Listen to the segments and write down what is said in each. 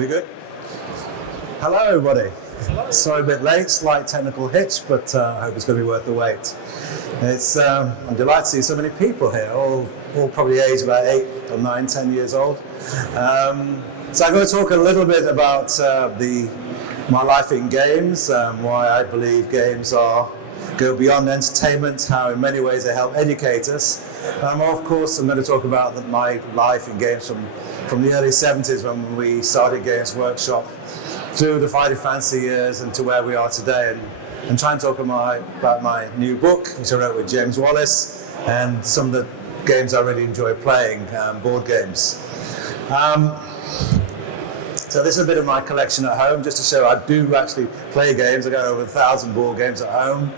We good? Hello, everybody. Hello. Sorry, a bit late, slight technical hitch, but I hope it's going to be worth the wait. I'm delighted to see so many people here, all probably aged about 8 or 9, 10 years old. So I'm going to talk a little bit about my life in games, why I believe games go beyond entertainment, how in many ways they help educate us. Of course, I'm going to talk about my life in games from the early 70s when we started Games Workshop through the Final Fantasy years and to where we are today, and try and talk about my new book, which I wrote with James Wallace, and some of the games I really enjoy playing, board games. So this is a bit of my collection at home, just to show I do actually play games. I got over 1,000 board games at home.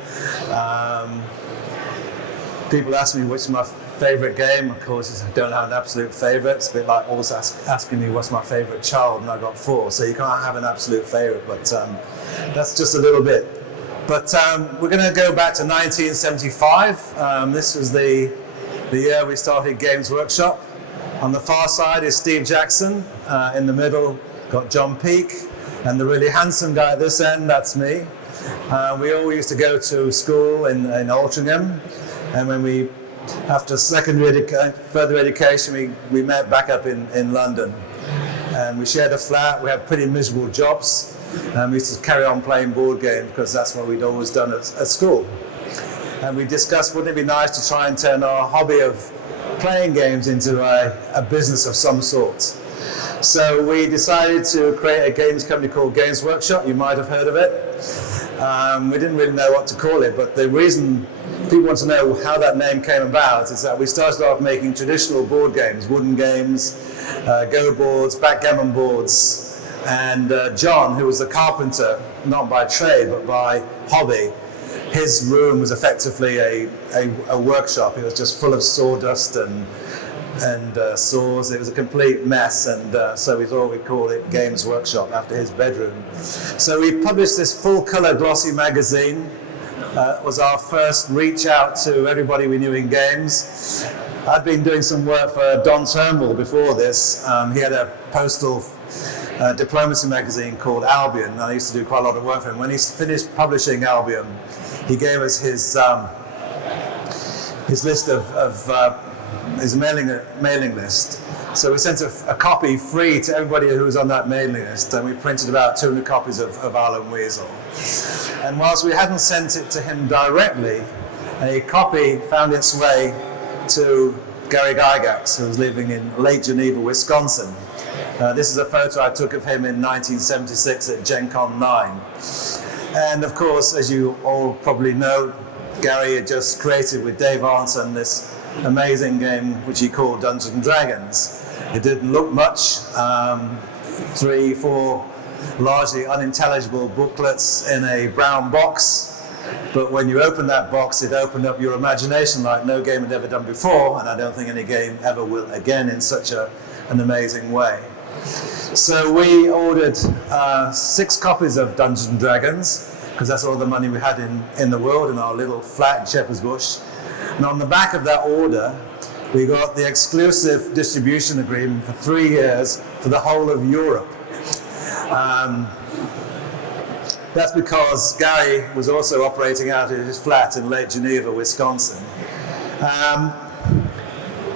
People ask me which is my favourite game. Of course, I don't have an absolute favourite. It's a bit like always asking me what's my favourite child, and I've got 4, so you can't have an absolute favourite, but that's just a little bit. But we're going to go back to 1975. This was the year we started Games Workshop. On the far side is Steve Jackson. In the middle, got John Peake, and the really handsome guy at this end, that's me. We all used to go to school in Altrincham, and when after further education, we met back up in London. And we shared a flat, we had pretty miserable jobs, and we used to carry on playing board games because that's what we'd always done at school. And we discussed, wouldn't it be nice to try and turn our hobby of playing games into a business of some sort. So we decided to create a games company called Games Workshop. You might have heard of it. We didn't really know what to call it, but the reason people want to know how that name came about is that we started off making traditional board games, wooden games, go boards, backgammon boards, and John, who was a carpenter, not by trade but by hobby, his room was effectively a workshop. It was just full of sawdust and saws. It was a complete mess, and so we thought we'd call it Games Workshop after his bedroom. So we published this full-colour glossy magazine. It was our first reach out to everybody we knew in games. I'd been doing some work for Don Turnbull before this. He had a postal diplomacy magazine called Albion, and I used to do quite a lot of work for him. When he finished publishing Albion, he gave us his list of his mailing list. So we sent a copy free to everybody who was on that mailing list, and we printed about 200 copies of Alan Weasel. And whilst we hadn't sent it to him directly, a copy found its way to Gary Gygax, who was living in Lake Geneva, Wisconsin. This is a photo I took of him in 1976 at Gen Con 9. And of course, as you all probably know, Gary had just created with Dave Arnson this amazing game which he called Dungeons and Dragons. It didn't look much, 3, 4 largely unintelligible booklets in a brown box, but when you opened that box, it opened up your imagination like no game had ever done before, and I don't think any game ever will again in such an amazing way. So we ordered 6 copies of Dungeons and Dragons, because that's all the money we had in the world in our little flat in Shepherd's Bush. And on the back of that order, we got the exclusive distribution agreement for 3 years for the whole of Europe. That's because Gary was also operating out of his flat in Lake Geneva, Wisconsin.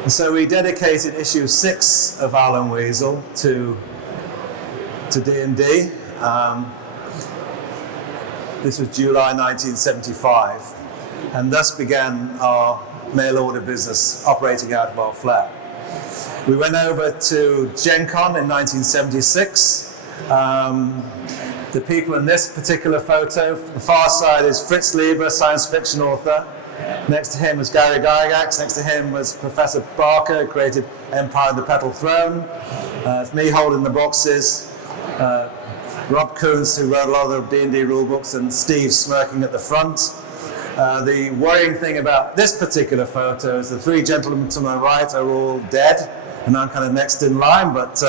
So we dedicated issue 6 of Alan Weasel to D&D. This was July 1975, and thus began our mail order business operating out of our flat. We went over to Gen Con in 1976. The people in this particular photo, the far side is Fritz Lieber, science fiction author. Next to him was Gary Gygax. Next to him was Professor Barker, who created Empire of the Petal Throne. It's me holding the boxes. Rob Coons, who wrote a lot of the D&D rulebooks, and Steve smirking at the front. The worrying thing about this particular photo is the 3 gentlemen to my right are all dead, and I'm kind of next in line, but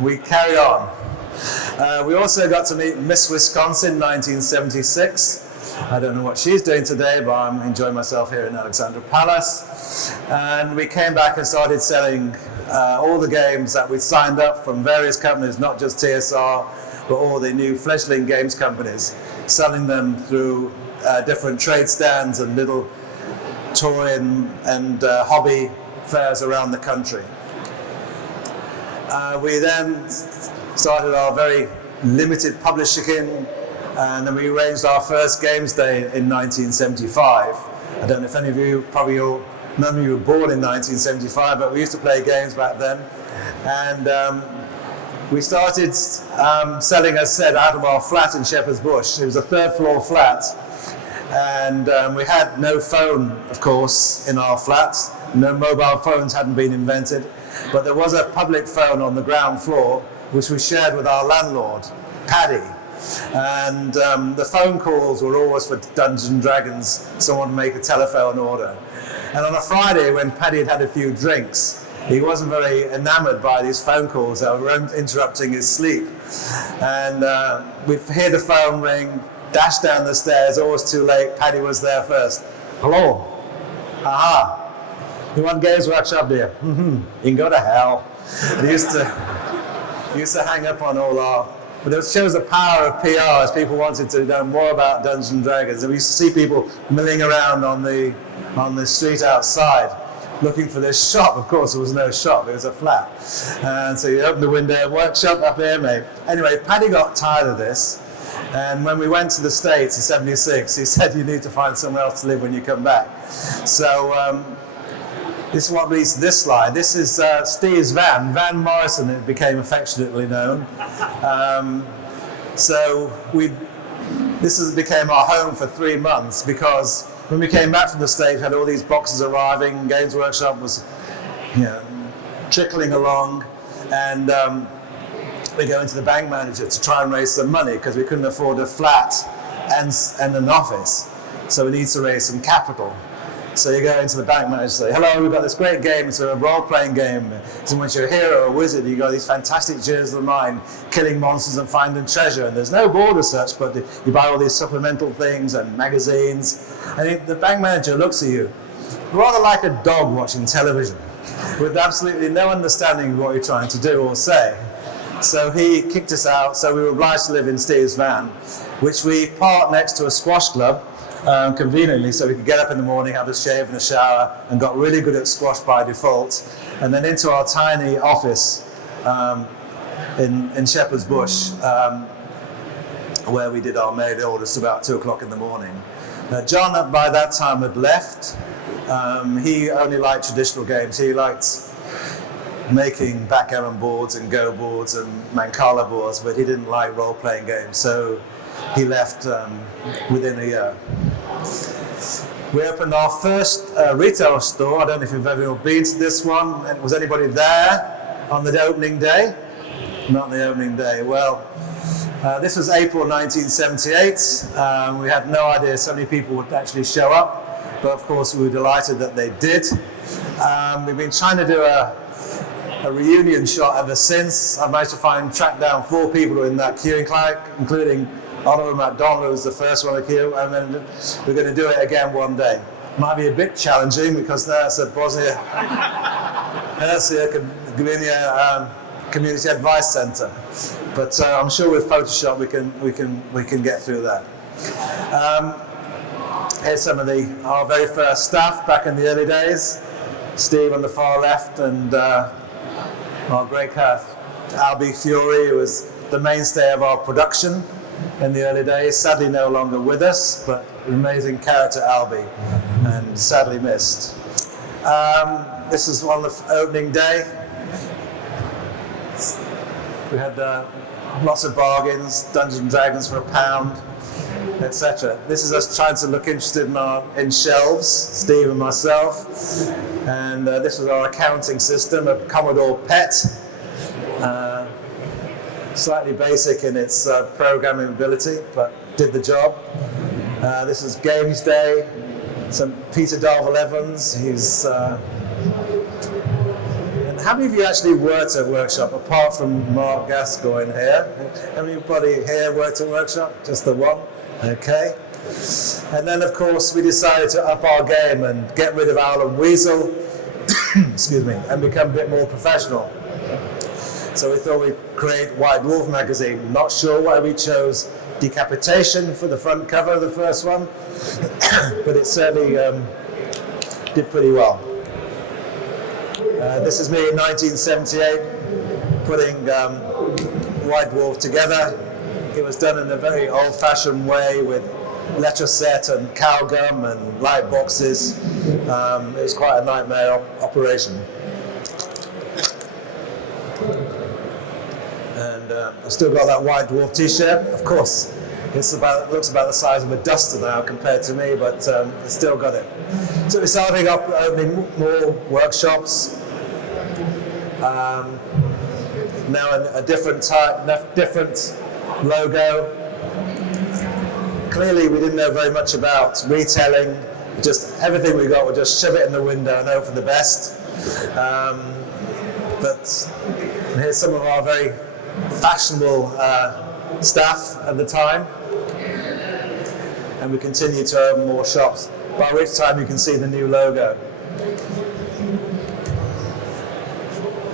we carry on. We also got to meet Miss Wisconsin 1976. I don't know what she's doing today, but I'm enjoying myself here in Alexandra Palace. And we came back and started selling all the games that we signed up from various companies, not just TSR, but all the new fledgling games companies, selling them through different trade stands and little toy and hobby fairs around the country. We then started our very limited publishing, and then we arranged our first games day in 1975. I don't know if any of you, probably none of you were born in 1975, but we used to play games back then. And we started selling, as said, out of our flat in Shepherd's Bush. It was a third floor flat. And we had no phone, of course, in our flat. No mobile phones hadn't been invented. But there was a public phone on the ground floor, which we shared with our landlord, Paddy. And the phone calls were always for Dungeons and Dragons, someone to make a telephone order. And on a Friday, when Paddy had had a few drinks, he wasn't very enamored by these phone calls that were interrupting his sleep. And we'd hear the phone ring, dash down the stairs, always too late. Paddy was there first. Hello. Aha. You want Games Workshop, dear? Mm-hmm. You can go to hell. And he used to hang up on all our... But it shows the power of PR as people wanted to know more about Dungeons and Dragons. And we used to see people milling around on the street outside looking for this shop. Of course, there was no shop, it was a flat. And so you open the window, workshop up here, mate. Anyway, Paddy got tired of this. And when we went to the States in '76, he said, you need to find somewhere else to live when you come back. So this is what leads to this slide. This is Steve's van, Van Morrison, it became affectionately known. This became our home for 3 months, because when we came back from the States, we had all these boxes arriving, Games Workshop was trickling along, and we go into the bank manager to try and raise some money, because we couldn't afford a flat and an office, so we need to raise some capital. So you go into the bank manager and say, hello, we've got this great game, it's a role-playing game. It's in which you're a hero or a wizard, you've got these fantastic journeys of the mind, killing monsters and finding treasure, and there's no board as such, but you buy all these supplemental things and magazines, and the bank manager looks at you, rather like a dog watching television, with absolutely no understanding of what you're trying to do or say. So he kicked us out, so we were obliged to live in Steve's van, which we parked next to a squash club, conveniently, so we could get up in the morning, have a shave and a shower, and got really good at squash by default. And then into our tiny office in Shepherd's Bush, where we did our mail orders about 2 o'clock in the morning. John, by that time, had left. He only liked traditional games. He liked making backgammon boards and go boards and Mancala boards, but he didn't like role-playing games, so he left within a year. We opened our first retail store. I don't know if you've ever been to this one. Was anybody there on the opening day? Not the opening day. Well, this was April 1978. We had no idea so many people would actually show up, but of course we were delighted that they did. We've been trying to do a reunion shot ever since. I've managed to track down 4 people in that queue, including Oliver MacDonald, who was the first one to queue, and then we're going to do it again one day. Might be a bit challenging because that's a Bosnia Herzegovina Community Advice Centre, but I'm sure with Photoshop we can get through that. Here's some of our very first staff back in the early days. Steve on the far left, and our great cat Albie Fury, who was the mainstay of our production in the early days, sadly no longer with us, but an amazing character, Albie, and sadly missed. This is on the opening day. We had lots of bargains, Dungeons and Dragons for £1, etc. This is us trying to look interested in shelves, Steve and myself, and this was our accounting system, a Commodore PET. Slightly basic in its programming ability, but did the job. This is Games Day. Some Peter Darvel Evans. He's. And how many of you actually worked at Workshop, apart from Mark Gascoigne here? Everybody here worked at Workshop? Just the one? Okay. And then, of course, we decided to up our game and get rid of Owl and Weasel excuse me, and become a bit more professional. So we thought we'd create White Dwarf magazine. Not sure why we chose decapitation for the front cover of the first one, but it certainly did pretty well. This is me in 1978 putting White Dwarf together. It was done in a very old-fashioned way with letter set and cow gum and light boxes. It was quite a nightmare operation. And I've still got that White Dwarf t-shirt. Of course, it looks about the size of a duster now compared to me, but it's still got it. So we're starting up opening more workshops. Now a different logo. Clearly we didn't know very much about retailing. Just everything we got, we'll just shove it in the window and hope for the best. But here's some of our very fashionable staff at the time. And we continue to open more shops, by which time you can see the new logo.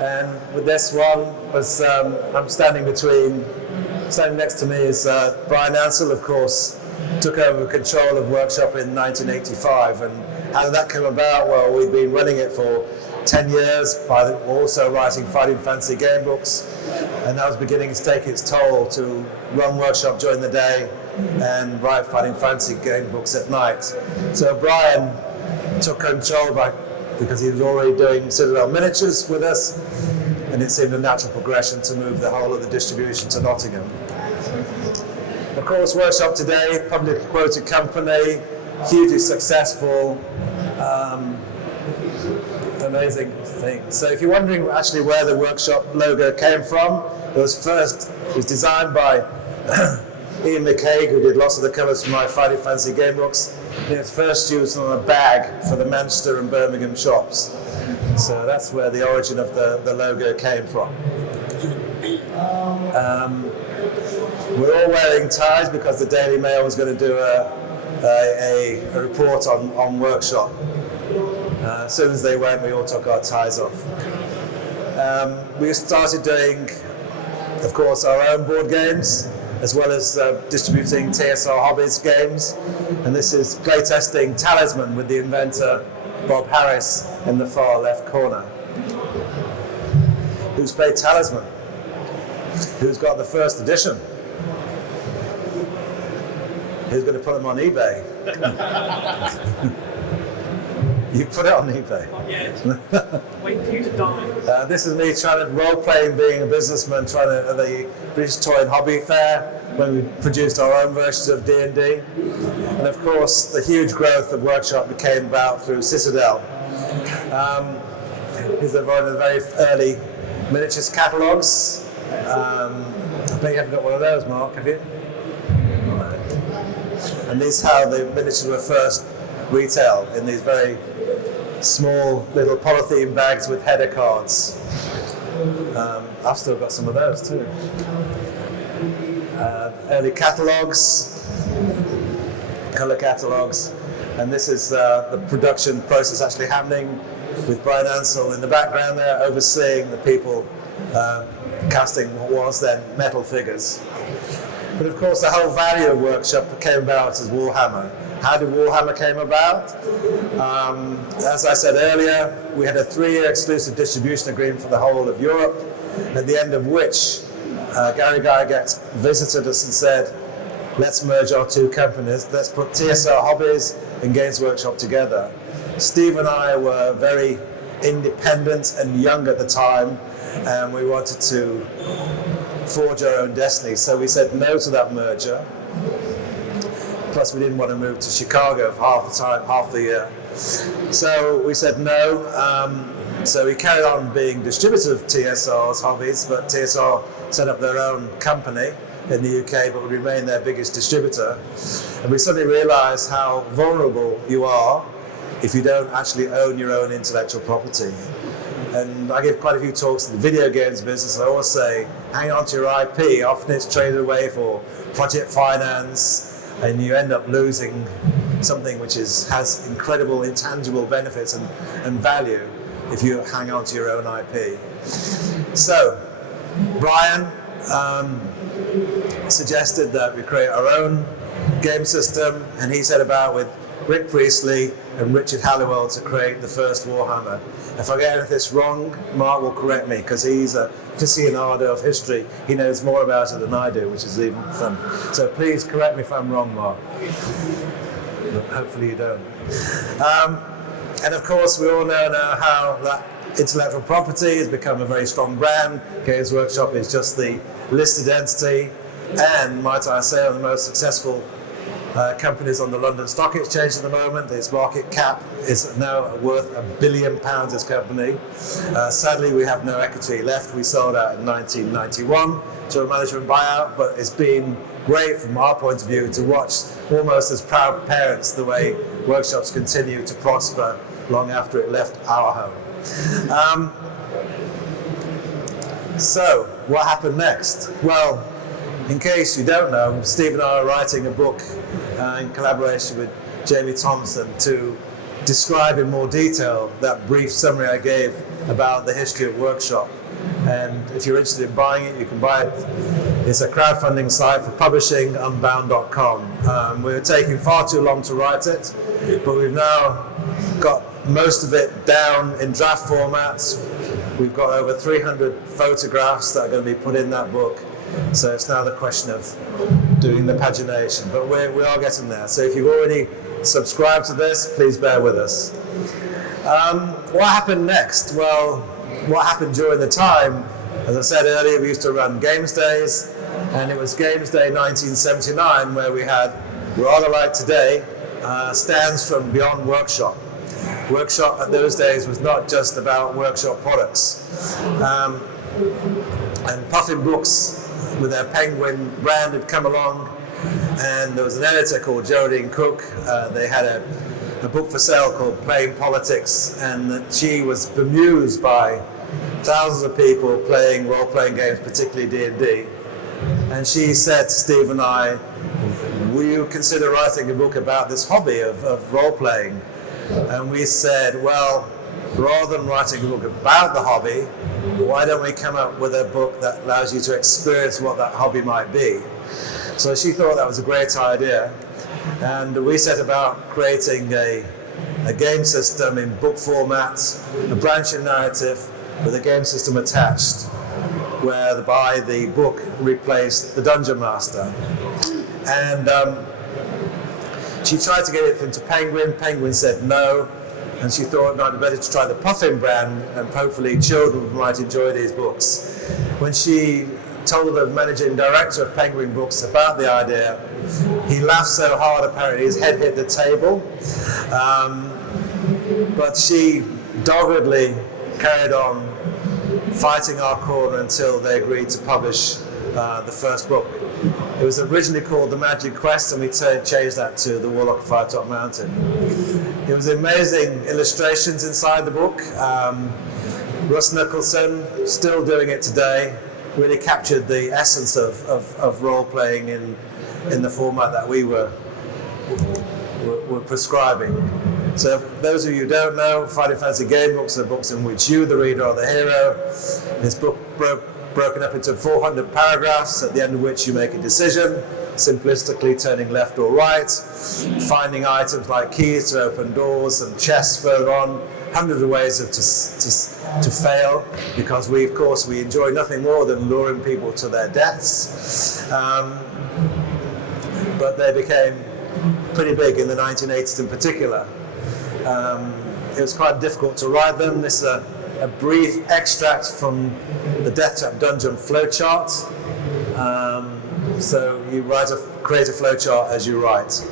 And with this one, was I'm standing next to me is Brian Ansell, of course, took over control of Workshop in 1985. And how did that come about? Well, we'd been running it for 10 years, by also writing Fighting Fantasy game books, and that was beginning to take its toll to run Workshop during the day and write Fighting Fantasy game books at night. So Brian took control because he was already doing Citadel miniatures with us, and it seemed a natural progression to move the whole of the distribution to Nottingham. Of course, Workshop today, publicly quoted company, hugely successful, amazing thing. So if you're wondering actually where the Workshop logo came from, it was designed by Ian McCaig, who did lots of the covers for my Fighting Fantasy game books. It was first used on a bag for the Manchester and Birmingham shops. So that's where the origin of the logo came from. We're all wearing ties because the Daily Mail was going to do a report on Workshop. As soon as they went, we all took our ties off. We started doing, of course, our own board games, as well as distributing TSR Hobbies games. And this is playtesting Talisman with the inventor Bob Harris in the far left corner. Who's played Talisman? Who's got the first edition? Who's going to put them on eBay? You put it on eBay. Not yet. Wait for you to die. This is me trying to role-playing being a businessman, trying to at the British Toy and Hobby Fair when we produced our own versions of D&D. And of course, the huge growth of Workshop came about through Citadel. These are one of the very early miniatures catalogues. I bet you haven't got one of those, Mark, have you? And this is how the miniatures were first retailed, in these very small little polythene bags with header cards. I've still got some of those too. Early catalogues, colour catalogues, and this is the production process actually happening with Brian Ansell in the background there, overseeing the people casting what was then metal figures. But of course, the whole value of Workshop came about as Warhammer. How did Warhammer came about? As I said earlier, we had a 3-year exclusive distribution agreement for the whole of Europe, at the end of which Gary Gygax visited us and said, let's merge our two companies, let's put TSR Hobbies and Games Workshop together. Steve and I were very independent and young at the time, and we wanted to forge our own destiny, so we said no to that merger. Plus we didn't want to move to Chicago for half the year. So we said no. So we carried on being distributors of TSR's Hobbies, but TSR set up their own company in the UK, but we remained their biggest distributor. And we suddenly realized how vulnerable you are if you don't actually own your own intellectual property. And I give quite a few talks in the video games business. I always say, hang on to your IP. Often it's traded away for project finance, and you end up losing something which has incredible intangible benefits and value. if you hang on to your own IP. So, Brian suggested that we create our own game system, and he set about with Rick Priestley and Richard Halliwell to create the first Warhammer. If I get anything wrong, Mark will correct me, because he's a aficionado of history. He knows more about it than I do, which is even fun. So please correct me if I'm wrong, Mark. But hopefully you don't. And of course, we all know now how that intellectual property has become a very strong brand. Games Workshop is just the listed entity, and might I say, one of the most successful companies on the London Stock Exchange at the moment. Its market cap is now worth £1 billion, this company. Sadly, we have no equity left. We sold out in 1991 to a management buyout, but it's been great from our point of view to watch, almost as proud parents, the way Workshops continue to prosper long after it left our home. So, what happened next? Well, in case you don't know, Steve and I are writing a book in collaboration with Jamie Thompson to describe in more detail that brief summary I gave about the history of Workshop. And if you're interested in buying it, you can buy it. It's a crowdfunding site for publishing, unbound.com. We were taking far too long to write it, but we've now got most of it down in draft formats. We've got over 300 photographs that are going to be put in that book. So it's now the question of doing the pagination, but we are getting there. So if you've already subscribed to this, please bear with us. What happened next? Well, what happened during the time, as I said earlier, we used to run Games Days, and it was Games Day 1979 where we had, rather like today, stands from beyond Workshop. Workshop at those days was not just about Workshop products. And Puffin Books with their Penguin brand had come along, and there was an editor called Geraldine Cook. They had a book for sale called Playing Politics, and she was bemused by thousands of people playing role-playing games, particularly D&D. And she said to Steve and I, will you consider writing a book about this hobby of role-playing? And we said, well, rather than writing a book about the hobby, why don't we come up with a book that allows you to experience what that hobby might be? So she thought that was a great idea, and we set about creating a game system in book format, a branching narrative with a game system attached, whereby the book replaced the Dungeon Master. And she tried to get it into Penguin. Penguin said no. And she thought it might be better to try the Puffin brand, and hopefully children might enjoy these books. When she told the managing director of Penguin Books about the idea, he laughed so hard apparently his head hit the table. But she doggedly carried on fighting our corner until they agreed to publish the first book. It was originally called The Magic Quest, and we changed that to The Warlock of Firetop Mountain. It was amazing illustrations inside the book. Russ Nicholson, still doing it today, really captured the essence of role-playing in the format that we were prescribing. So for those of you who don't know, Fighting Fantasy game books are books in which you, the reader, are the hero. This book broken up into 400 paragraphs, at the end of which you make a decision, simplistically turning left or right, finding items like keys to open doors and chests further on, hundreds of ways to fail, because we enjoy nothing more than luring people to their deaths. But they became pretty big in the 1980s in particular. It was quite difficult to write them. This is a brief extract from the Death Trap Dungeon flowchart. So you create a flowchart as you write.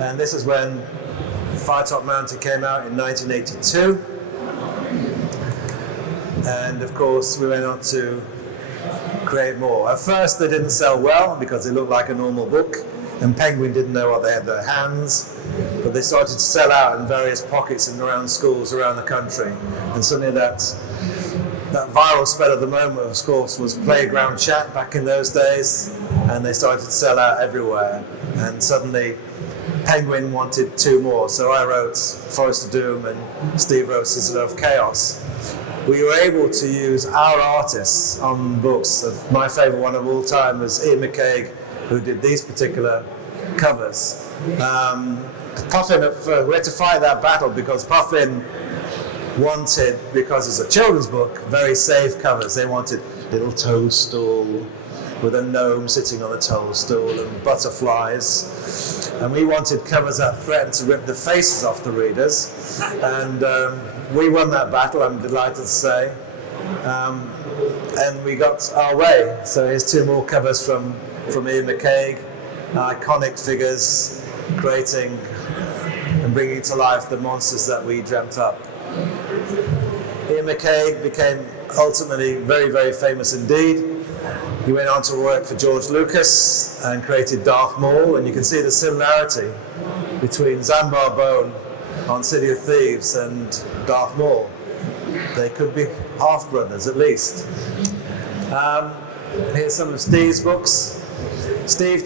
And this is when Firetop Mountain came out in 1982. And of course we went on to create more. At first they didn't sell well because they looked like a normal book, and Penguin didn't know what they had in their hands, but they started to sell out in various pockets and around schools around the country. And suddenly that viral spread of the moment, of course, was Playground Chat back in those days, and they started to sell out everywhere. And suddenly Penguin wanted 2 more, so I wrote Forest of Doom and Steve wrote Citadel of Chaos. We were able to use our artists on books. My favourite one of all time was Ian McCaig, who did these particular covers. Puffin, we had to fight that battle because Puffin wanted, because it's a children's book, very safe covers. They wanted little toadstool with a gnome sitting on a toadstool and butterflies. And we wanted covers that threatened to rip the faces off the readers. And we won that battle, I'm delighted to say. And we got our way. So here's 2 more covers from Ian McCaig, iconic figures creating and bringing to life the monsters that we dreamt up. Ian McCaig became ultimately very, very famous indeed. He went on to work for George Lucas and created Darth Maul, and you can see the similarity between Zambar Bone on City of Thieves and Darth Maul. They could be half-brothers at least. Here's some of Steve's books. Steve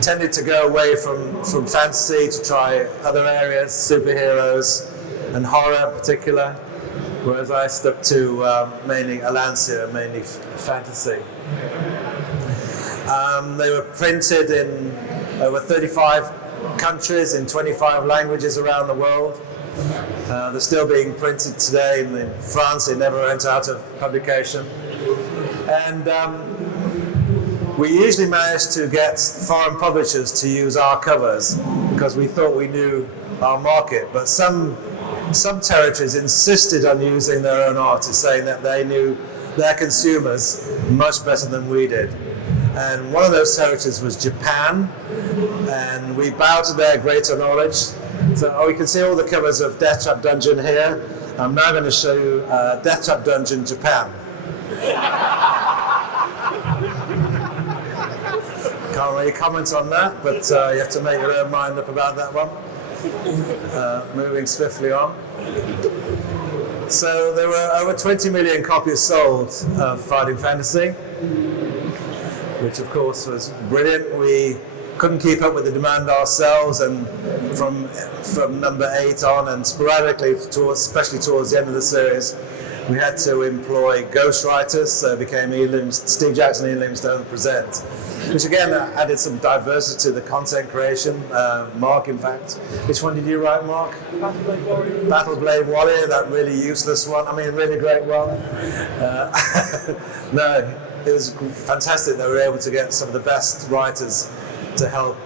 tended to go away from fantasy to try other areas, superheroes and horror in particular, whereas I stuck to mainly Alancia, mainly fantasy. They were printed in over 35 countries in 25 languages around the world. They're still being printed today in France. They never went out of publication. And we usually managed to get foreign publishers to use our covers because we thought we knew our market, but some territories insisted on using their own artists, saying that they knew their consumers much better than we did. And one of those territories was Japan, and we bowed to their greater knowledge. So you can see all the covers of Death Trap Dungeon here. I'm now going to show you Death Trap Dungeon Japan. Can't really comment on that, but you have to make your own mind up about that one. Moving swiftly on. So there were over 20 million copies sold of Fighting Fantasy, which of course was brilliant. We couldn't keep up with the demand ourselves, and from number 8 on and sporadically, especially towards the end of the series, we had to employ ghostwriters, so it became Steve Jackson and Ian Livingstone present, which again added some diversity to the content creation. Mark, in fact, which one did you write, Mark? Battle Blade Warrior. Battle Blade Warrior, that really useless one. I mean, really great one. No, it was fantastic that we were able to get some of the best writers to help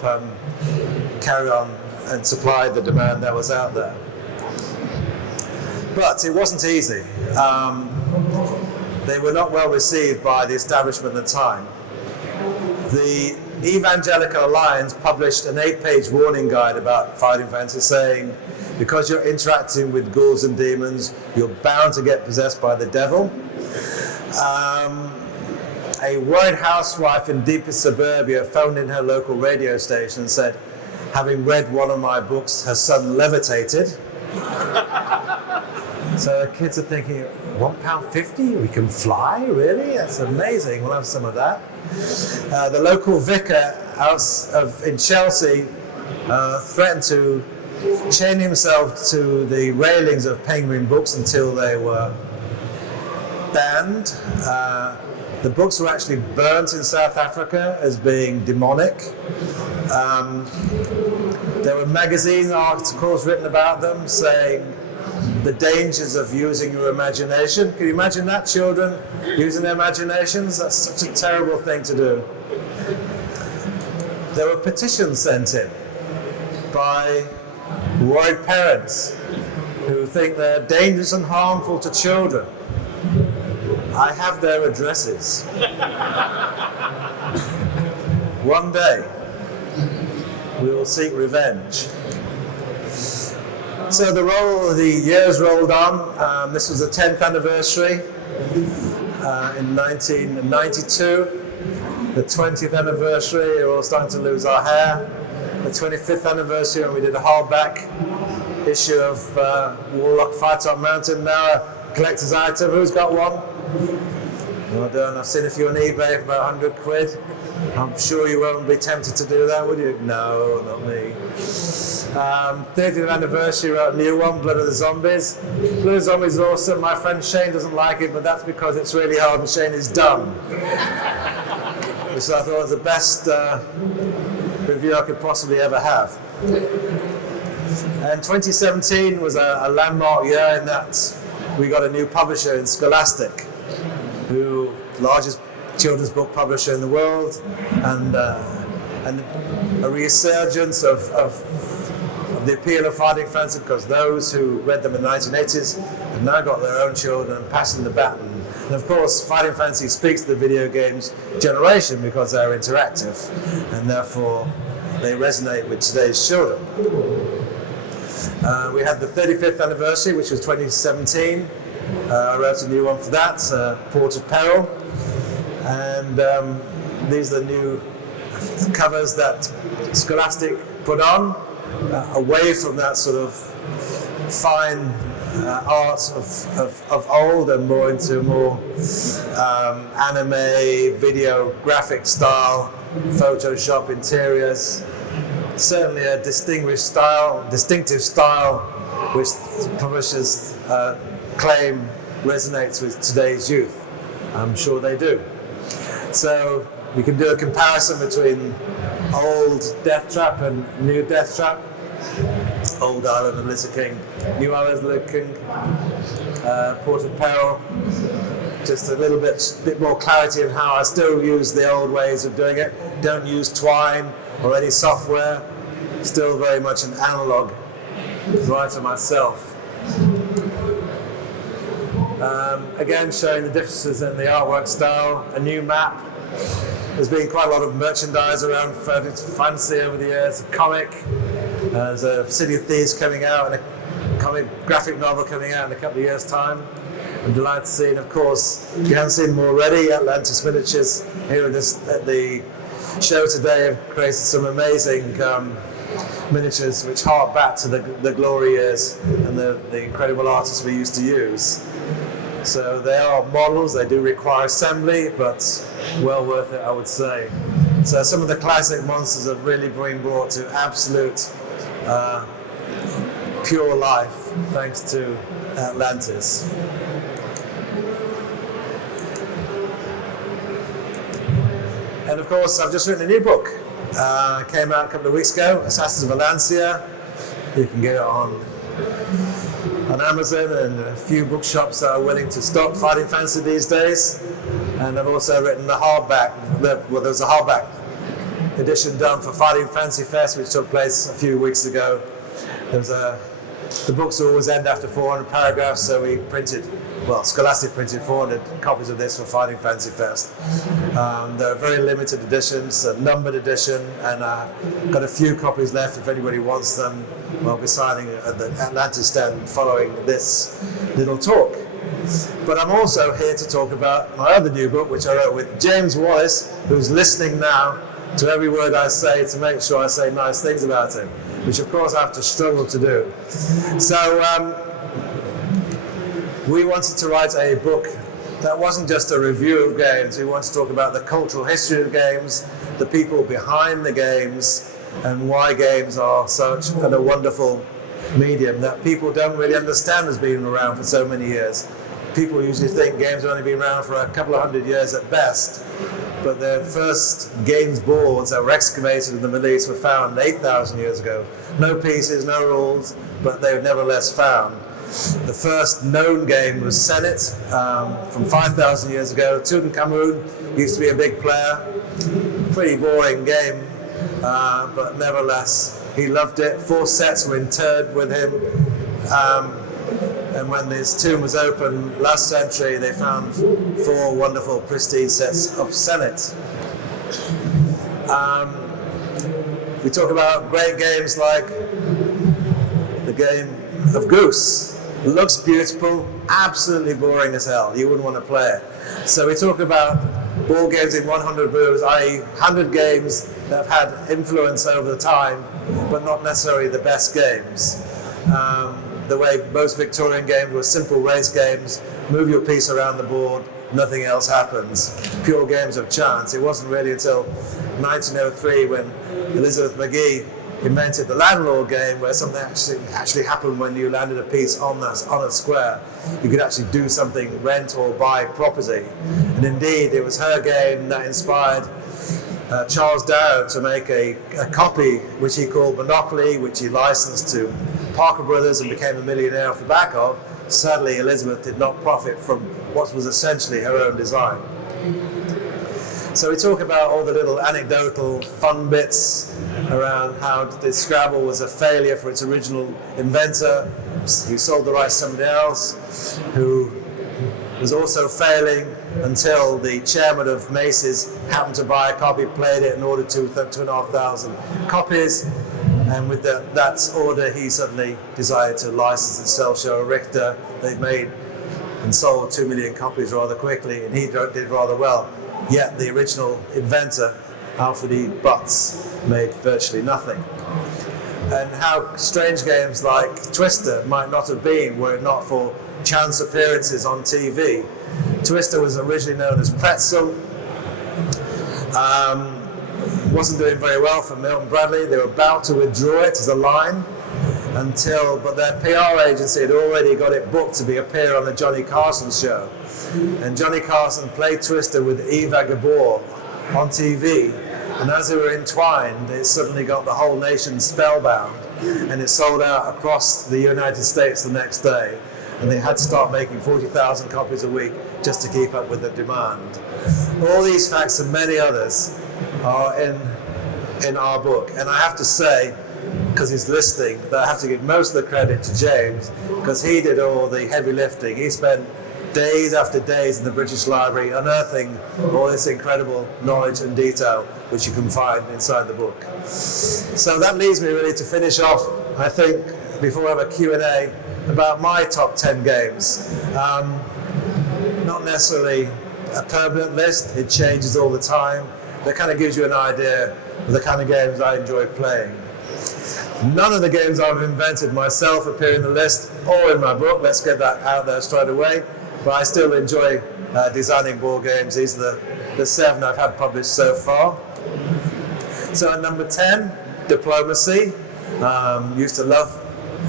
carry on and supply the demand that was out there. But it wasn't easy. They were not well received by the establishment at the time. The Evangelical Alliance published an 8-page warning guide about Fighting Fantasy, saying, because you're interacting with ghouls and demons, you're bound to get possessed by the devil. A worried housewife in deepest suburbia phoned in her local radio station and said, having read one of my books, her son levitated. So the kids are thinking, £1.50? We can fly? Really? That's amazing. We'll have some of that. The local vicar in Chelsea threatened to chain himself to the railings of Penguin books until they were banned. The books were actually burnt in South Africa as being demonic. There were magazine articles written about them saying the dangers of using your imagination. Can you imagine that, children using their imaginations? That's such a terrible thing to do. There were petitions sent in by worried parents who think they're dangerous and harmful to children. I have their addresses. One day, we will seek revenge. So the years rolled on. This was the 10th anniversary in 1992. The 20th anniversary, we're all starting to lose our hair. The 25th anniversary, and we did a hardback issue of Warlock of Firetop Mountain. Now a collector's item. Who's got one? Well done. I've seen a few on eBay for about 100 quid. I'm sure you won't be tempted to do that, would you? No, not me. 30th anniversary, wrote a new one, Blood of the Zombies. Blood of the Zombies is awesome. My friend Shane doesn't like it, but that's because it's really hard and Shane is dumb. Which I thought was the best review I could possibly ever have. And 2017 was a landmark year in that we got a new publisher in Scholastic, who largest children's book publisher in the world, and a resurgence of the appeal of fighting fantasy, because those who read them in the 1980s have now got their own children and passing the baton. And of course, fighting fantasy speaks to the video games generation because they're interactive, and therefore they resonate with today's children. We had the 35th anniversary, which was 2017. I wrote a new one for that, Port of Peril. And these are the new covers that Scholastic put on, away from that sort of fine art of old and more into more anime, video, graphic style, Photoshop interiors. Certainly a distinctive style, which publishers claim resonates with today's youth. I'm sure they do. So we can do a comparison between old Death Trap and new Death Trap. Old Island of Lizard King, New Island of Lizard King, Port of Peril. Just a little bit more clarity in how I still use the old ways of doing it. Don't use Twine or any software. Still very much an analog writer myself. Again, showing the differences in the artwork style, a new map. There's been quite a lot of merchandise around fantasy over the years, a comic. There's a City of Thieves coming out and a comic graphic novel coming out in a couple of years' time. I'm delighted to see, and of course, if you haven't seen them already, Atlantis Miniatures here at the show today have created some amazing miniatures which hark back to the glory years and the incredible artists we used to use. So they are models, they do require assembly, but well worth it, I would say. So some of the classic monsters have really been brought to absolute pure life thanks to Atlantis. And of course, I've just written a new book. It came out a couple of weeks ago, Assassins of Valencia. You can get it on Amazon and a few bookshops that are willing to stock fighting fantasy these days. And I've also written the hardback. Well, there was a hardback edition done for Fighting Fantasy Fest, which took place a few weeks ago. The books always end after 400 paragraphs, so we printed, Scholastic printed 400 copies of this for Fighting Fantasy Fest. They're very limited editions, a numbered edition, and got a few copies left if anybody wants them. I'll be signing at the Atlantis stand following this little talk. But I'm also here to talk about my other new book, which I wrote with James Wallace, who's listening now to every word I say to make sure I say nice things about him, which of course I have to struggle to do. So we wanted to write a book that wasn't just a review of games. We wanted to talk about the cultural history of games, the people behind the games, and why games are such a wonderful medium that people don't really understand has been around for so many years. People usually think games have only been around for a couple of 100 years at best, but the first games boards that were excavated in the Middle East were found 8,000 years ago. No pieces, no rules, but they were nevertheless found. The first known game was Senet from 5,000 years ago. Tutankhamun used to be a big player. Pretty boring game, but nevertheless, he loved it. 4 sets were interred with him. And when his tomb was opened last century, they found 4 wonderful, pristine sets of Senet. We talk about great games like the game of Goose. It looks beautiful, absolutely boring as hell. You wouldn't want to play it. So we talk about ball games in 100 moves, i.e. 100 games that have had influence over the time, but not necessarily the best games. The way most Victorian games were simple race games, move your piece around the board, nothing else happens. Pure games of chance. It wasn't really until 1903 when Elizabeth McGee invented the landlord game, where something actually happened when you landed a piece on a square. You could actually do something, rent or buy property. And indeed, it was her game that inspired Charles Darrow to make a copy which he called Monopoly, which he licensed to Parker Brothers and became a millionaire off the back of. Sadly, Elizabeth did not profit from what was essentially her own design. So we talk about all the little anecdotal fun bits around how the Scrabble was a failure for its original inventor, who sold the rights to somebody else, who was also failing until the chairman of Macy's happened to buy a copy, played it, and ordered 2,500 copies. And with that order, he suddenly decided to license and sell show Richter. They made and sold 2 million copies rather quickly, and he did rather well. Yet the original inventor, Alfred E. Butts, made virtually nothing. And how strange games like Twister might not have been were it not for chance appearances on TV. Twister was originally known as Pretzel. Wasn't doing very well for Milton Bradley. They were about to withdraw it as a line but their PR agency had already got it booked to appear on the Johnny Carson show. And Johnny Carson played Twister with Eva Gabor on TV, and as they were entwined, it suddenly got the whole nation spellbound, and it sold out across the United States the next day, and they had to start making 40,000 copies a week just to keep up with the demand. All these facts and many others are in our book, and I have to say, because he's listening, that I have to give most of the credit to James, because he did all the heavy lifting. He spent days after days in the British Library unearthing all this incredible knowledge and detail which you can find inside the book. So that leaves me really to finish off, I think, before we have a Q&A, about my top 10 games. Not necessarily a permanent list, it changes all the time. That kind of gives you an idea of the kind of games I enjoy playing. None of the games I've invented myself appear in the list or in my book. Let's get that out there straight away. But I still enjoy designing board games. These are the 7 I've had published so far. So at number 10, Diplomacy. Used to love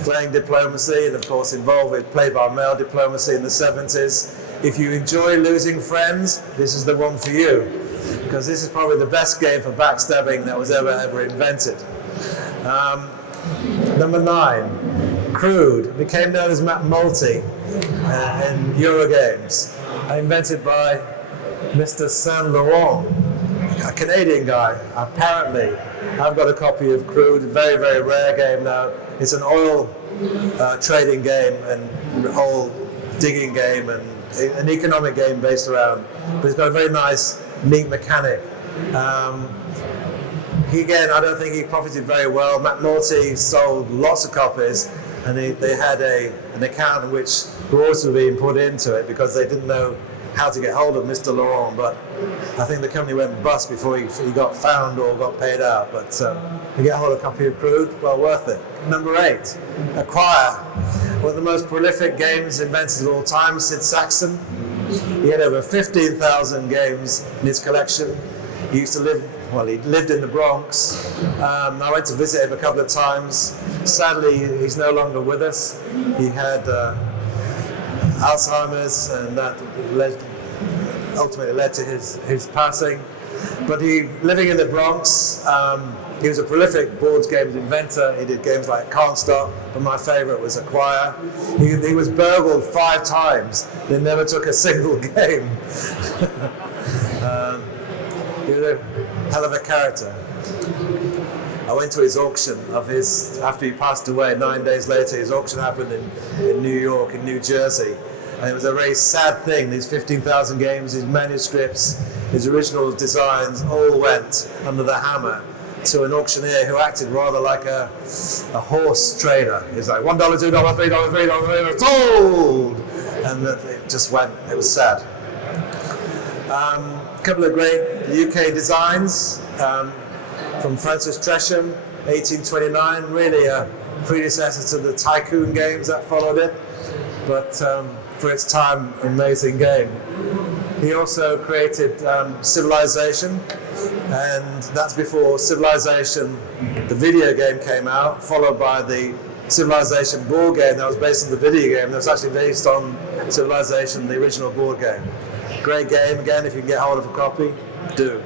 playing Diplomacy, and of course involved with play-by-mail diplomacy in the 70s. If you enjoy losing friends, this is the one for you, because this is probably the best game for backstabbing that was ever invented. Number 9, Crude, became known as Map Multi in Eurogames, invented by Mr. Saint Laurent, a Canadian guy. Apparently, I've got a copy of Crude, a very, very rare game now. It's an oil trading game and oil digging game and an economic game based around, but it's got a very nice, neat mechanic. Again, I don't think he profited very well. Matt Morty sold lots of copies, and they had an account in which royalties were being put into it because they didn't know how to get hold of Mr. Laurent, but I think the company went bust before he got found or got paid out. But to get hold of a copy of Crude, well worth it. Number 8, Acquire, one of the most prolific games inventors of all time, Sid Sackson. He had over 15,000 games in his collection. He used to he lived in the Bronx. I went to visit him a couple of times. Sadly, he's no longer with us. He had Alzheimer's, and that ultimately led to his passing. But living in the Bronx, he was a prolific board games inventor. He did games like Can't Stop, but my favorite was Acquire. He was burgled 5 times. They never took a single game. He was a hell of a character. I went to his auction after he passed away. 9 days later, his auction happened in New York, in New Jersey. And it was a very sad thing. These 15,000 games, his manuscripts, his original designs all went under the hammer to an auctioneer who acted rather like a horse trader. He was like, $1, $2, $3, $3, sold! And it just went, it was sad. A couple of great UK designs from Francis Tresham, 1829, really a predecessor to the Tycoon games that followed it, but for its time, amazing game. He also created Civilization, And that's before Civilization, the video game, came out, followed by the Civilization board game that was based on the video game that was actually based on Civilization, the original board game. Great game, again, if you can get hold of a copy, do.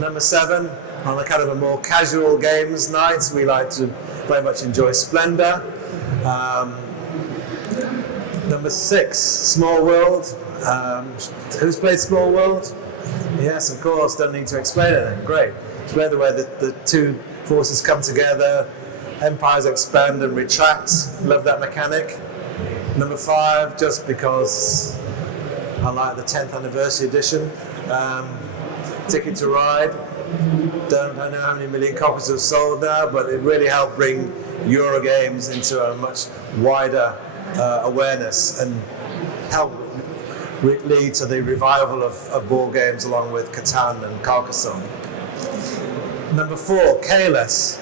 Number 7, on a kind of a more casual games nights, we like to very much enjoy Splendor. Number 6, Small World. Who's played Small World? Yes, of course, don't need to explain it. Great. It's where the way that the two forces come together, empires expand and retract. Love that mechanic. Number 5, just because I like the 10th anniversary edition. Ticket to Ride. Don't know how many million copies have sold now, but it really helped bring Eurogames into a much wider awareness and help lead to the revival of board games along with Catan and Carcassonne. Number 4, Keyless.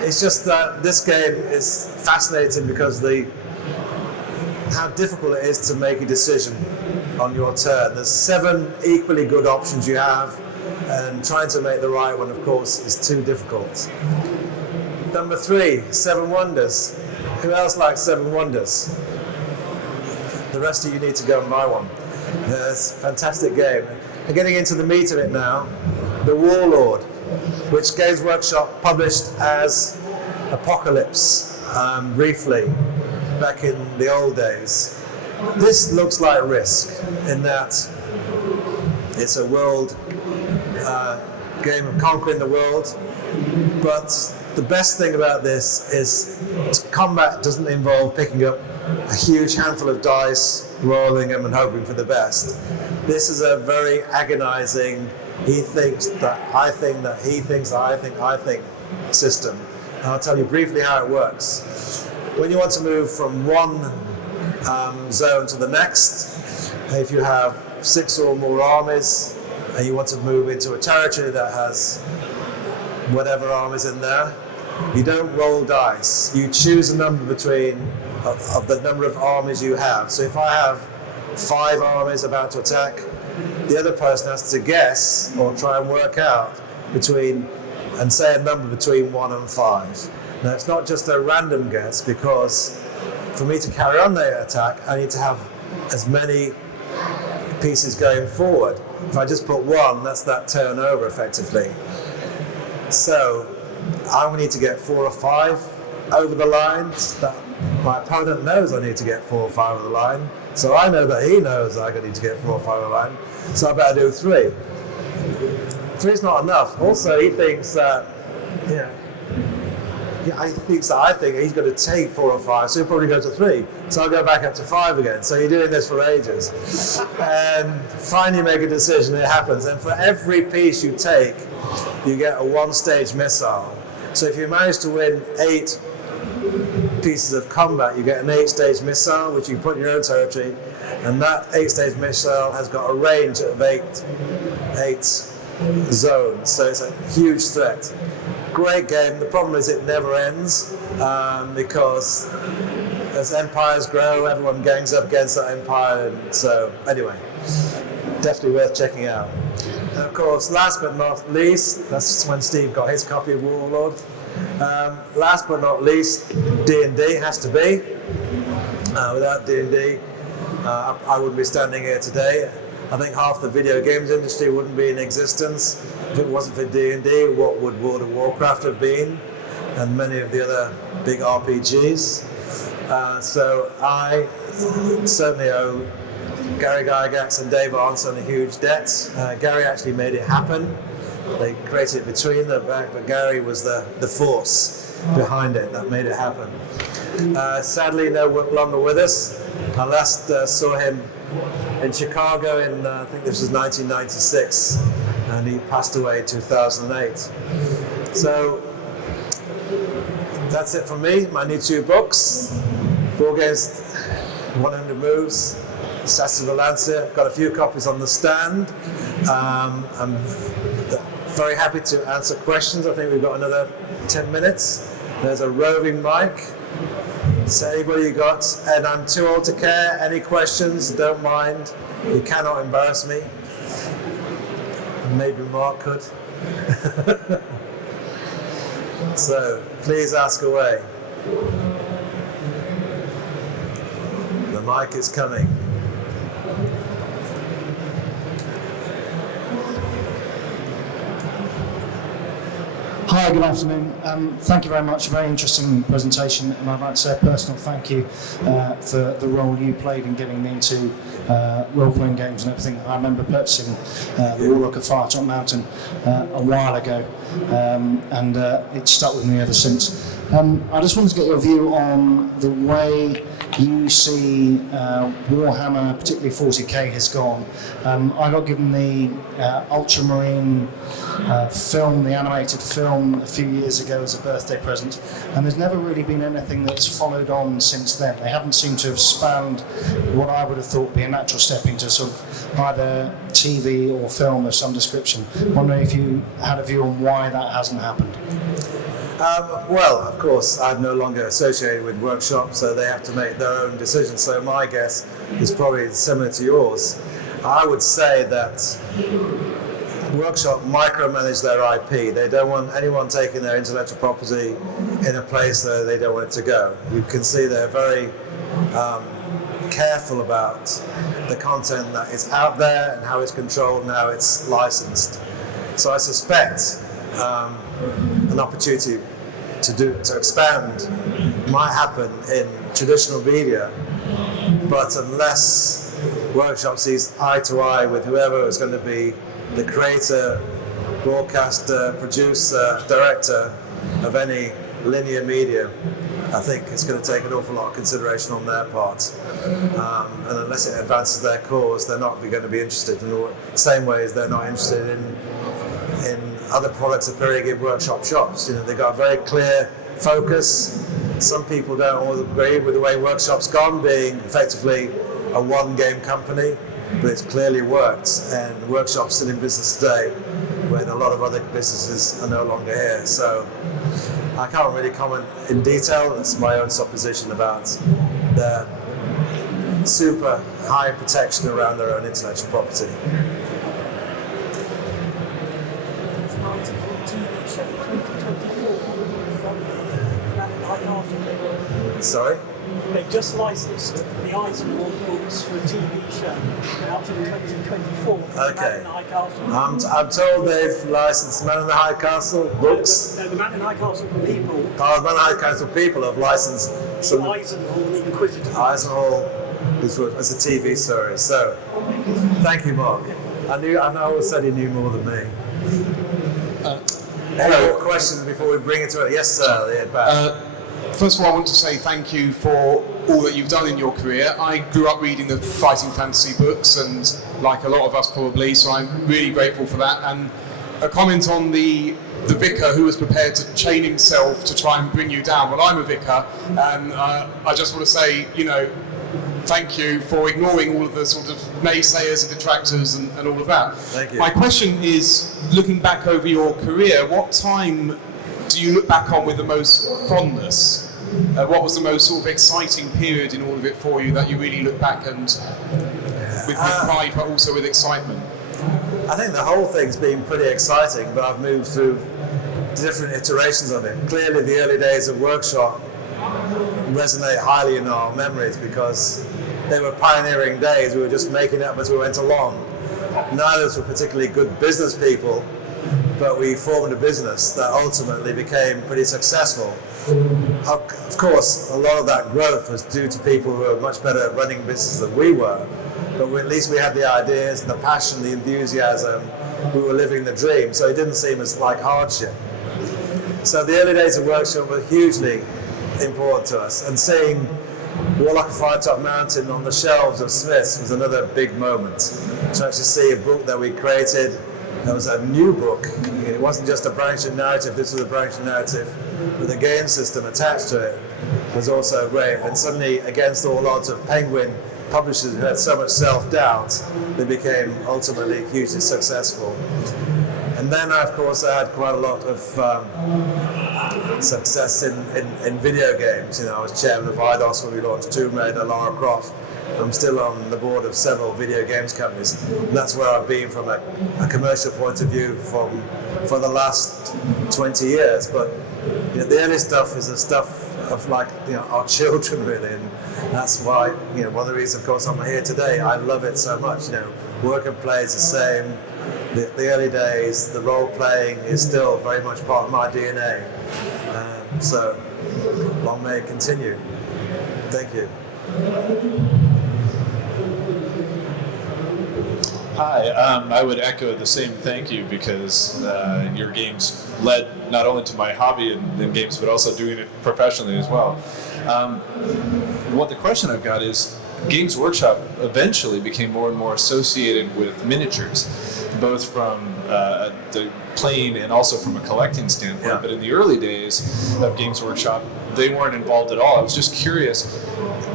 It's just that this game is fascinating because how difficult it is to make a decision on your turn. There's 7 equally good options you have, and trying to make the right one, of course, is too difficult. Number 3, 7 Wonders. Who else likes 7 Wonders? The rest of you need to go and buy one. It's a fantastic game. And getting into the meat of it now, the Warlord, which Games Workshop published as Apocalypse briefly back in the old days. This looks like Risk in that it's a world game of conquering the world, but the best thing about this is combat doesn't involve picking up a huge handful of dice, rolling them and hoping for the best. This is a very agonizing, he thinks that I think that he thinks that I think system. And I'll tell you briefly how it works. When you want to move from one zone to the next, if you have 6 or more armies and you want to move into a territory that has whatever armies in there, you don't roll dice. You choose a number of the number of armies you have. So if I have 5 armies about to attack, the other person has to guess or try and work out and say a number between 1 and 5. Now it's not just a random guess, because for me to carry on the attack, I need to have as many pieces going forward. If I just put 1, that's that turn over effectively. So I need to get 4 or 5 over the line. That my opponent knows I need to get 4 or 5 over the line. So I know that he knows I need to get 4 or 5 over the line. So I better do 3. 3 is not enough. Also, he thinks that, I think he's going to take 4 or 5, so he'll probably go to 3. So I'll go back up to 5 again. So you're doing this for ages. And finally you make a decision, it happens. And for every piece you take, you get a 1-stage missile. So if you manage to win 8 pieces of combat, you get an 8-stage missile, which you put in your own territory. And that 8-stage missile has got a range of 8 zones. So it's a huge threat. Great game. The problem is it never ends, because as empires grow, everyone gangs up against that empire. And so anyway, definitely worth checking out. And of course, last but not least, that's when Steve got his copy of Warlord. Last but not least, D&D has to be. Without D&D, I wouldn't be standing here today. I think half the video games industry wouldn't be in existence. If it wasn't for D&D, what would World of Warcraft have been? And many of the other big RPGs. So I certainly owe Gary Gygax and Dave Arnson a huge debt. Gary actually made it happen. They created it between them, but Gary was the force behind it that made it happen. Sadly, no longer with us. I last saw him in Chicago in, I think this was 1996, and he passed away in 2008. So that's it from me. My new 2 books, Board Games 100 Moves, Stats of Valencia. Got a few copies on the stand. I'm very happy to answer questions. I think we've got another 10 minutes. There's a roving mic. So anybody you got, and I'm too old to care. Any questions, don't mind. You cannot embarrass me. maybe Mark could. So please ask away. The mic is coming. Hi, good afternoon. Thank you very much. A very interesting presentation, and I'd like to say a personal thank you for the role you played in getting me into role-playing games and everything. I remember purchasing the Warlock of Firetop Mountain a while ago, and it's stuck with me ever since. I just wanted to get your view on the way you see Warhammer, particularly 40k, has gone. I got given the Ultramarine film, the animated film, a few years ago as a birthday present, and there's never really been anything that's followed on since then. They haven't seemed to have spanned what I would have thought would be a natural step into sort of either TV or film of some description. Wondering if you had a view on why that hasn't happened. Well, of course, I'm no longer associated with Workshop, so they have to make their own decisions. So my guess is probably similar to yours. I would say that Workshop micromanage their IP. They don't want anyone taking their intellectual property in a place that they don't want it to go. You can see they're very careful about the content that is out there and how it's controlled and how it's licensed. So I suspect an opportunity to expand might happen in traditional media, but unless Workshop sees eye to eye with whoever is going to be the creator, broadcaster, producer, director of any linear media, I think it's going to take an awful lot of consideration on their part. And unless it advances their cause, they're not going to be interested in the same way as they're not interested in other products appearing in Workshop shops. You know, they've got a very clear focus. Some people don't always agree with the way Workshop's gone, being effectively a one-game company, but it's clearly worked, and Workshop's still in business today when a lot of other businesses are no longer here. So I can't really comment in detail. That's my own supposition about the super high protection around their own intellectual property. Sorry? They just licensed the Eisenhorn books for a TV show out in 2024. Okay. Man in the High Castle. I'm told they've licensed Man in the High Castle books. No, the Man in the High Castle people. Oh, the Man in the High Castle people have licensed some Eisenhorn Inquisitor. Eisenhall as a TV series. So, thank you, Mark. I always said he knew more than me. Any more questions before we bring it to it? Yes, sir. Yeah, back. First of all, I want to say thank you for all that you've done in your career. I grew up reading the fighting fantasy books, and like a lot of us probably, so I'm really grateful for that. And a comment on the vicar who was prepared to chain himself to try and bring you down. Well, I'm a vicar, and I just want to say, thank you for ignoring all of the sort of naysayers and detractors and all of that. Thank you. My question is, looking back over your career, what time do you look back on with the most fondness? What was the most sort of exciting period in all of it for you that you really look back and with pride but also with excitement? I think the whole thing's been pretty exciting, but I've moved through different iterations of it. Clearly the early days of Workshop resonate highly in our memories because they were pioneering days. We were just making it up as we went along. Neither of us were particularly good business people, but we formed a business that ultimately became pretty successful. Of course, a lot of that growth was due to people who were much better at running businesses than we were, but at least we had the ideas, the passion, the enthusiasm. We were living the dream, so it didn't seem as like hardship. So the early days of Workshop were hugely important to us, and seeing Warlock of Firetop Mountain on the shelves of Smith's was another big moment. To actually see a book that we created that was a new book. It wasn't just a branching narrative, this was a branching narrative with a game system attached to it. It was also great, and suddenly, against all odds of Penguin publishers who had so much self-doubt, they became ultimately hugely successful. And then, of course, I had quite a lot of success in video games. I was chairman of IDOS when we launched Tomb Raider, Lara Croft, I'm still on the board of several video games companies. And that's where I've been from a commercial point of view for the last 20 years. But the early stuff is the stuff of our children really, and that's why one of the reasons, of course, I'm here today. I love it so much. Work and play is the same. The early days, the role playing is still very much part of my DNA. So long may it continue. Thank you. Hi, I would echo the same thank you, because your games led not only to my hobby in games, but also doing it professionally as well. What the question I've got is, Games Workshop eventually became more and more associated with miniatures, both from the playing and also from a collecting standpoint. Yeah. But in the early days of Games Workshop, they weren't involved at all. I was just curious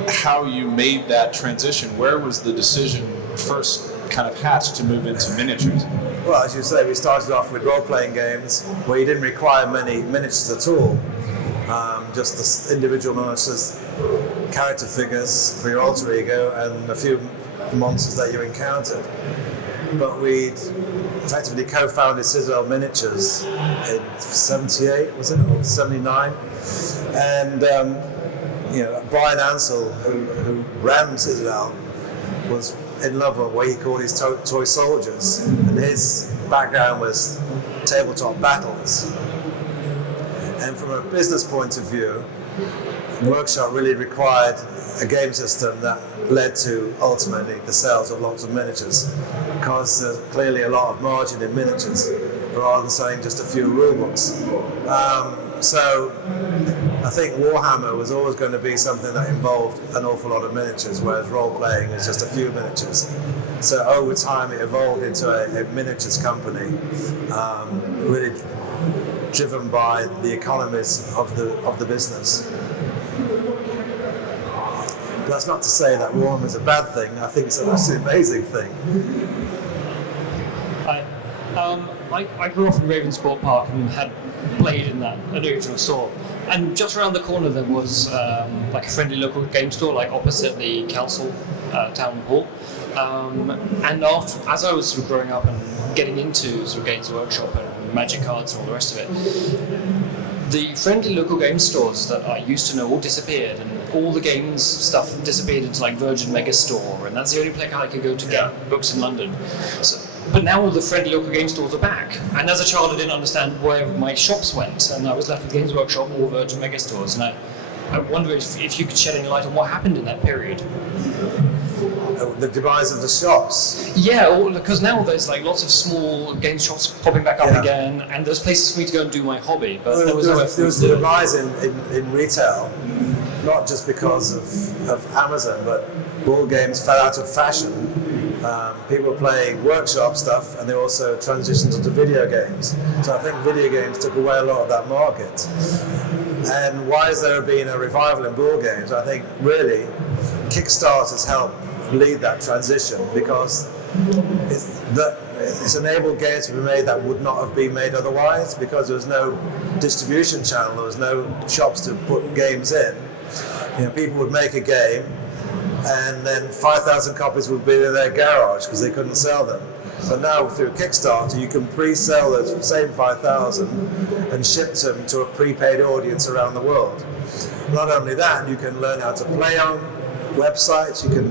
how you made that transition. Where was the decision first kind of hatched to move into miniatures? Well, as you say, we started off with role-playing games where you didn't require many miniatures at all. Just the individual miniatures, character figures for your alter ego, and a few monsters that you encountered. But we'd effectively co-founded Citadel Miniatures in 78, was it, or 79? And Brian Ansell, who ran Citadel, was in love with what he called his toy soldiers, and his background was tabletop battles. And from a business point of view, Workshop really required a game system that led to ultimately the sales of lots of miniatures, because there's clearly a lot of margin in miniatures rather than selling just a few rule books. So I think Warhammer was always going to be something that involved an awful lot of miniatures, whereas role-playing is just a few miniatures. So over time it evolved into a miniatures company, really driven by the economies of the business. That's not to say that Warhammer is a bad thing. I think it's an absolutely amazing thing. Hi. I grew up in Ravenscourt Park and had played in that original store. And just around the corner there was like a friendly local game store, like opposite the council town hall. And as I was sort of growing up and getting into sort of Games Workshop and Magic cards and all the rest of it, the friendly local game stores that I used to know all disappeared, and all the games stuff disappeared into like Virgin Megastore, and that's the only place I could go to get books in London. But now all the friendly local game stores are back, and as a child I didn't understand where my shops went, and I was left with Games Workshop or Virgin Megastores, and I wonder if you could shed any light on what happened in that period. The demise of the shops. Yeah, because now there's like lots of small game shops popping back up again, and there's places for me to go and do my hobby, but there was the demise in retail, not just because of Amazon, but board games fell out of fashion. People were playing workshop stuff, and they also transitioned into video games. So I think video games took away a lot of that market. And why has there been a revival in board games? I think really Kickstarter's helped lead that transition, because it's enabled games to be made that would not have been made otherwise, because there was no distribution channel, there was no shops to put games in. People would make a game, and then 5,000 copies would be in their garage because they couldn't sell them. But now through Kickstarter, you can pre-sell those same 5,000 and ship them to a prepaid audience around the world. Not only that, you can learn how to play on websites, you can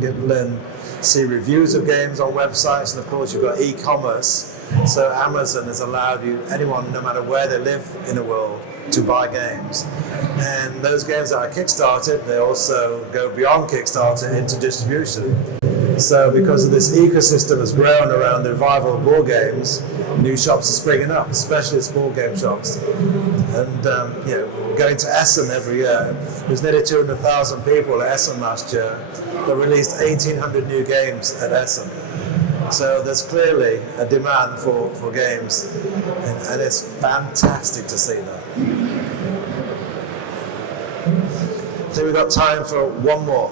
see reviews of games on websites, and of course you've got e-commerce. So Amazon has allowed anyone, no matter where they live in the world, to buy games. And those games that are Kickstarted, they also go beyond Kickstarter into distribution. So because of this ecosystem has grown around the revival of board games, new shops are springing up, especially board game shops. And going to Essen every year, there's nearly 200,000 people at Essen last year that released 1,800 new games at Essen. So there's clearly a demand for games, and it's fantastic to see that. I think we've got time for one more.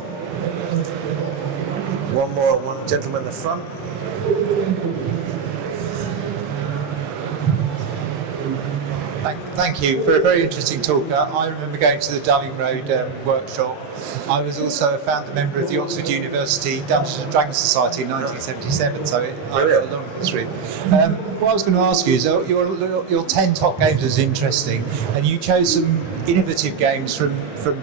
One gentleman in the front. Thank you for a very interesting talk. I remember going to the Darling Road workshop. I was also a founder member of the Oxford University Dungeons and Dragons Society in 1977, so I've got a long history. What I was going to ask you is your 10 top games was interesting, and you chose some innovative games from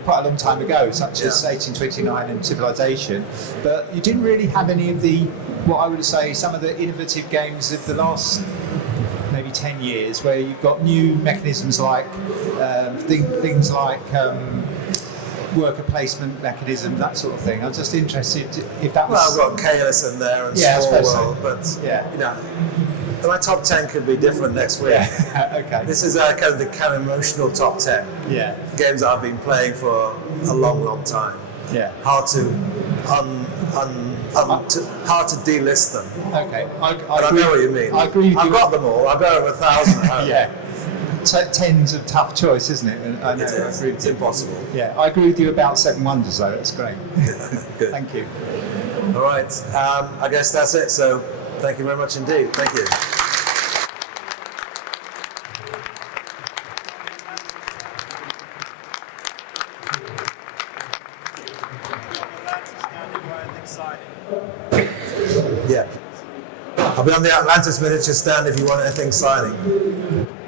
quite a long time ago, such as 1829 and Civilization, but you didn't really have any of the, what I would say, some of the innovative games of the last maybe 10 years, where you've got new mechanisms like things like worker placement mechanism, that sort of thing. I was just interested if that was... Well, I've got Chaos in there and Yeah, I Small suppose World, so. but you know, my top 10 could be different next week. Yeah, okay. This is kind of the kind of emotional top 10 Yeah, games that I've been playing for a long time. yeah. Hard to hard to delist them. Okay. I And I know what you mean. I agree with I've you. got them all. I've got over 1,000 at home. Yeah. 10's a tough choice, isn't it? And I know. It I is. agree with It's you. impossible. Yeah, I agree with you about Seven Wonders, though. That's great. Good. Thank you. All right. I guess that's it. So thank you very much indeed. Thank you. Yeah. I'll be on the Atlantis miniature stand if you want anything signing.